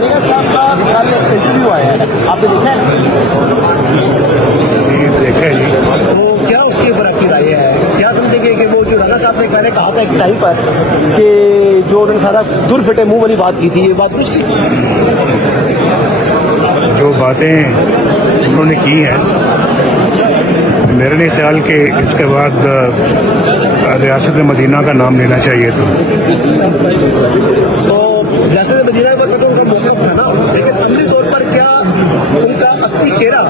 پانیگت صاحب کا کل انٹرویو آیا ہے، آپ نے دیکھا ہے؟ دیکھا ہے جی۔ تو کیا اس کے اوپر آپ کی رائے ہے؟ کیا سمجھیں گے کہ وہ جو رانا صاحب نے پہلے کہا تھا ایک ٹائم پر کہ جو انہوں نے سارا دور پھٹے منہ والی بات کی تھی، یہ بات درست تھی؟ جو باتیں انہوں نے کی ہیں میرے نہیں خیال کہ اس کے بعد ریاست مدینہ کا نام لینا چاہیے تھا۔ تو ریاست مدینہ کے بعد تو ان کا موقف تھا نا، لیکن عملی طور پر کیا ان کا اصلی چہرہ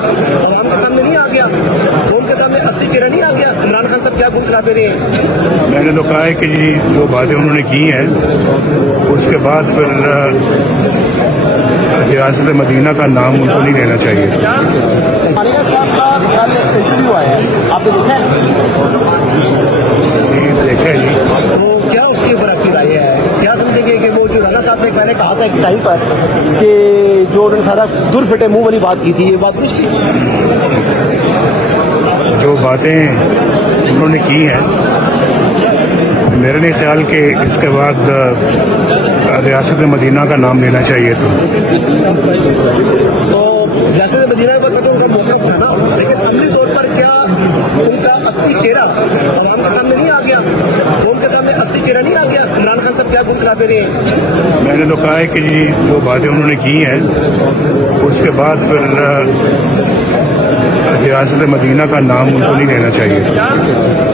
عوام کے سامنے نہیں آ گیا؟ ان کے سامنے اصلی چہرہ نہیں آ گیا؟ عمران خان صاحب کیا گم کراتے رہے ہیں؟ میں نے تو کہا ہے کہ جی جو باتیں انہوں نے کی ہیں اس کے بعد پھر ریاست مدینہ کا نام ان کو نہیں لینا چاہیے تھا۔ پانیگت صاحب کا کل انٹرویو آیا ہے، آپ نے دیکھا ہے؟ دیکھا ہے جی۔ تو کیا اس کے اوپر آپ کی رائے ہے؟ کیا سمجھیں گے کہ وہ جو رانا صاحب نے پہلے کہا تھا ایک ٹائم پر کہ جو انہوں نے سارا دور پھٹے منہ والی بات کی تھی، یہ بات درست تھی؟ جو باتیں انہوں نے کی ہیں میرے نہیں خیال کہ اس کے بعد ریاست مدینہ کا نام لینا چاہیے تھا۔ تو ریاست مدینہ کے بعد تو ان کا موقف تھا نا، لیکن عملی طور پر کیا ان کا اصلی چہرہ عوام کے سامنے نہیں آ گیا؟ ان کے سامنے اصلی چہرہ نہیں آ گیا؟ عمران خان صاحب کیا گم کراتے رہے ہیں؟ میں نے تو کہا ہے کہ جی جو باتیں انہوں نے کی ہیں اس کے بعد پھر ریاست مدینہ کا نام ان کو نہیں لینا چاہیے تھا۔